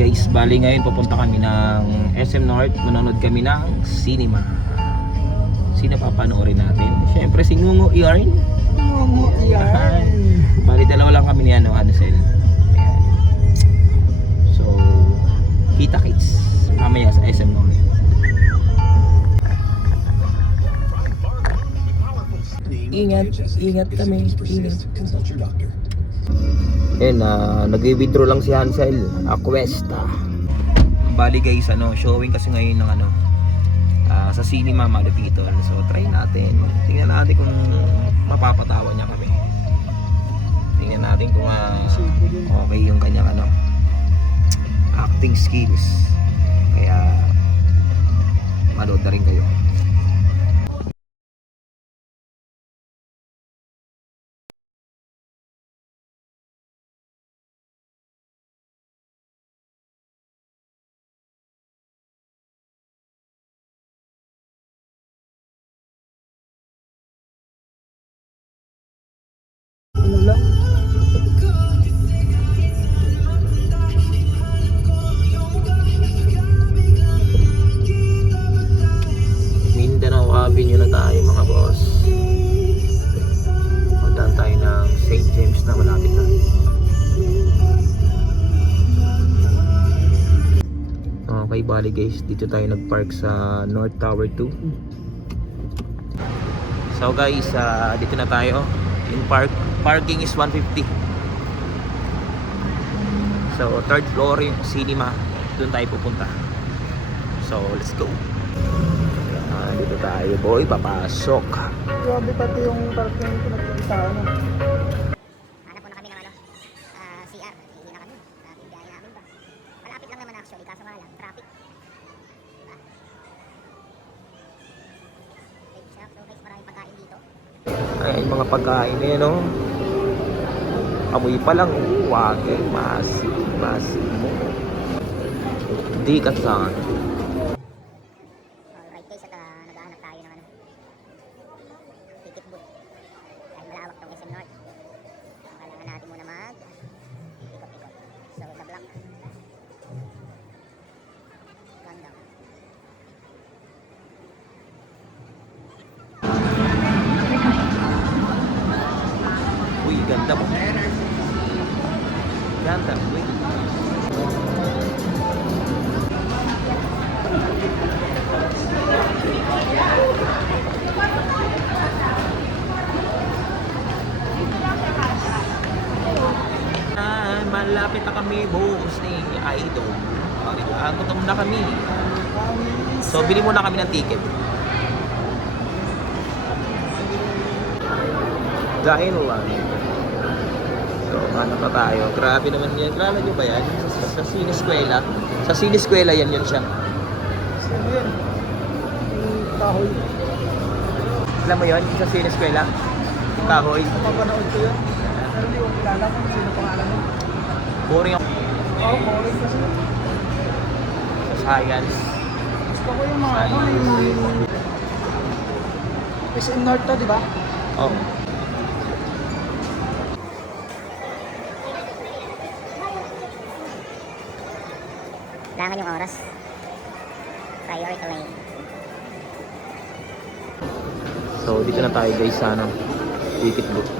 guys, bali ngayon pupunta kami ng SM North. Manonood kami ng cinema. Sino papanoorin natin? Siyempre si Ngungu Yarn. Ngungu Yarn. Bali dalawa lang kami ni Hansel. Ayan. So, kita kits mamaya sa SM North. Ingat kami, ingat. Ayun, nag-withdraw lang si Hansel, Aquesta. Bali guys, showing kasi ngayon ng sa cinema Malupitol. So try natin. Tingnan natin kung mapapatawa niya kami. Tingnan natin kung okay yung kanyang acting skills. Kaya manood na rin kayo. Ano lang? Mindanao Avenue na tayo mga boss. Puntahan tayo ng St. James na malapit na. Okay, bali guys, dito tayo nagpark sa North Tower 2. So guys, dito na tayo. Yung parking is 150. So third floor yung cinema, doon tayo pupunta. So let's go. Dito tayo boy, papasok. Grabe pati yung parking ko nagkikitaan. Hanap muna kami ng CR. Hindi na kami. Biyahe namin ba? Malapit lang naman actually, kaso nga lang, traffic. Diba? Big shop, so guys, maraming pagkain dito. Ay, mga pagkain eh, no? Amoy pa lang, wag eh, masig mo. Di ka saan. Alright guys, at naghahanap tayo ng ticket booth. Dahil malawak tong SM North. Kailangan natin muna ikot-ikot. So, the block. Ganda. Uy, ganda mo. Ganda, uy. Malapit na kami, boss ni Idol. Diba? Gutom na kami. So, bili muna kami ng ticket. Dahil lang. So, hanap na tayo. Grabe naman yan. Kilala nyo ba yan? Sa Sineskwela. Sa Sineskwela yan yun siya. Sino yan? Yung kahoy. Alam mo yun? Sa Sineskwela? Kahoy. Mapapanood ko yun. Pero hindi ko kilala kung sino pangalan mo. Boring ako Oo, boring kasi. sa science. Gusto ko yung mga yung SM North to, di ba? Oh. Kailangan yung oras. Priority lane. So, dito na tayo guys sa ticket book.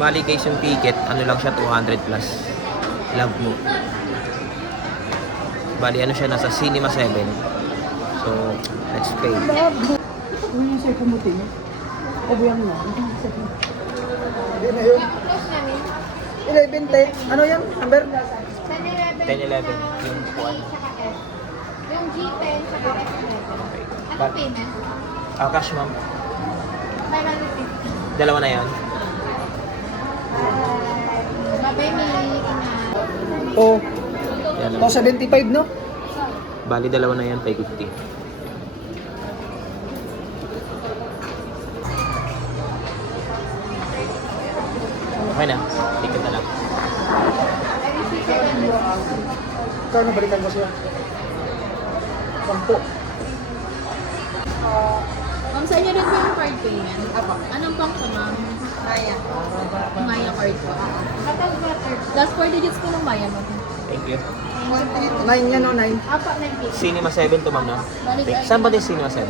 Bali guys yung ticket, lang siya 200 plus. Love mo. Bali siya, nasa Cinema 7. So, let's pay. Uy, yung sa'yo pumuti mo. O buyang na. Hindi na yun. 11, 10. Ano yan? Number? 10-11 yung kuwan. Yung G10 saka F11. Ano payment? Cash ma'am. 550. Dalawa na yan. Mabay may Oo. Yan Oh, 75, no? Bali dalawa na yan, 550. Okay na, ticket na lang. Kano balikan ko siya? 10. Ma'am, sa inyo rin po yung card payment? Apo. Anong bank po, ma'am? Maya. Maya card po. Last 4 digits po ng Maya, ma'am. Thank you. 9 yan o, 9. Apat na yung pizza. Cinema 7 to, ma'am, no? Saan ba din Cinema 7?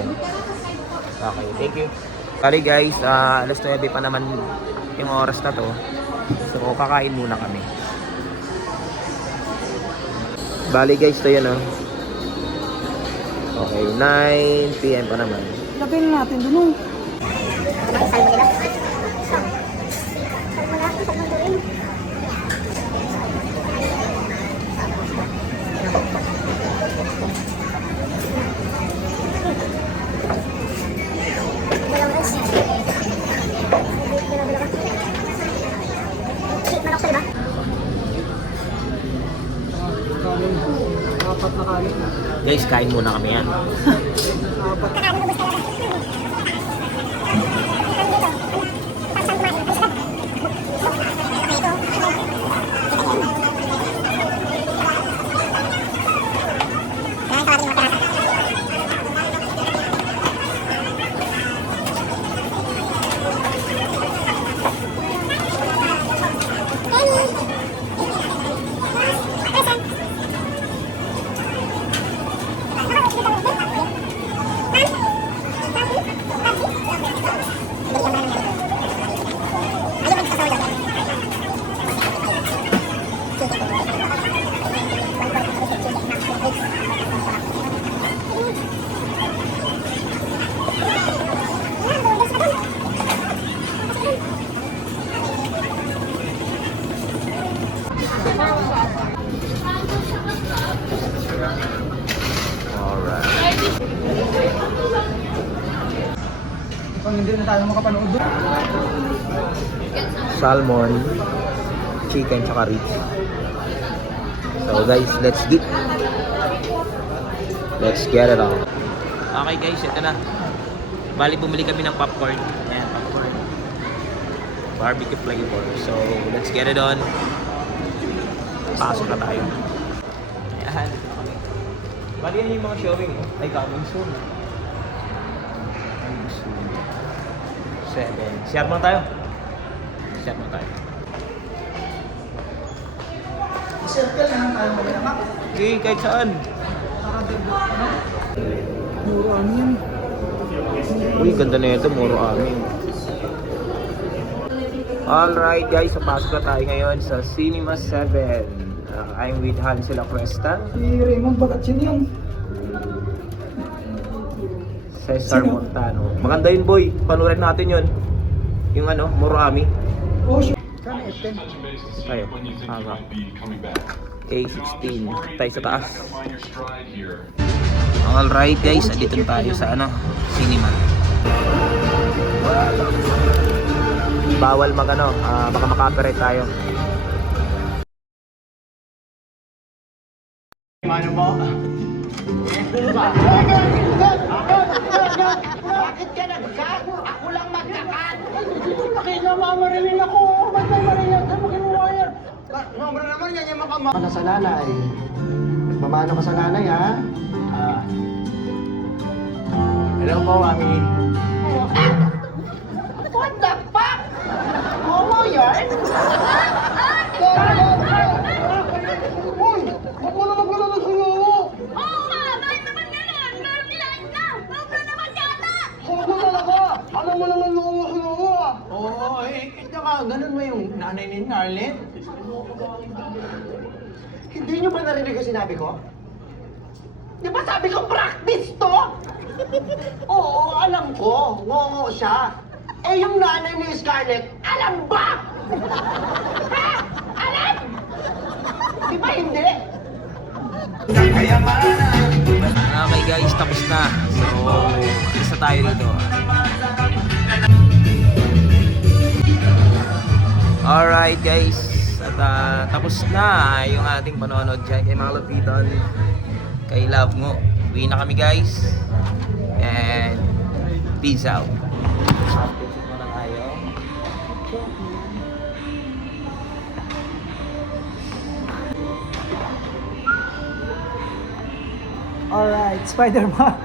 Okay, thank you. Sorry guys, alas 9 pa naman yung oras na to. So, kakain muna kami. Bali guys, to yun, oh. Okay, 9 PM pa naman. Lagay na natin dun o. Apat na kanin. Guys, kain muna kami yan. Alright. Kung hindi na tayo makapanood doon. Salmon, chicken, tsaka ribs. So guys, let's get it on. Okay guys, ito na. Bali, bumili kami ng popcorn. Ayan, popcorn. Barbecue flavor. So, let's get it on. Pasok na tayo. Ayan. Bali, yan yung mga showing. Ay, coming soon. Coming soon. 7. Share mo tayo. Share mo tayo. Circle na lang tayo mag-anak. Okay, kahit saan. Muro ano yan. Uy, ganda na ito. Muro amin. Alright guys, so pasok na tayo ngayon sa Cinema 7. I'm with Hansel Cuesta, Si Raymond Bagatsin yan. Cesar Sino? Montano. Maganda yun boy, panurin natin yun. Yung ano, Muro Ami. Oh, shit. Kano F10? Tayo, hanga. A16, tayo sa taas. Alright guys, dito tayo sa ano, cinema. Bawal mag ano, baka maka-copyright tayo. Mano mo? Bakit ka nag-cut? Ako lang magkakat. Nakita mamarilin ako. Ba't may marilin ka? Makinuha yan. Sobra naman yan yung makama. Ano sa nanay? Mamano ka sa nanay ha? Hello po, Mami. What the fuck? Homo yan? Uy! Huwag mo na maglalala sa iyo! Oo nga! Bakit naman ganun? Meron nilain ka! Sobra naman yata! Huwag mo talaga! Alam mo naman nung sa iyo ah! Oo, ka, ganun mo yung nanay ni Narlet? Hindi niyo ba narinig yung sinabi ko? Di ba sabi ko practice to? Oo, alam ko. Ngongo siya. Eh, yung nanay ni Scarlett, alam ba? Ha? Alam? Di ba hindi? Okay guys, tapos na. So, isa tayo dito. Alright guys, at tapos na yung ating panonood dyan kay mga Lapitan, kay Love Ngo. Uwi na kami guys. And peace out. Alright, Spider-Man.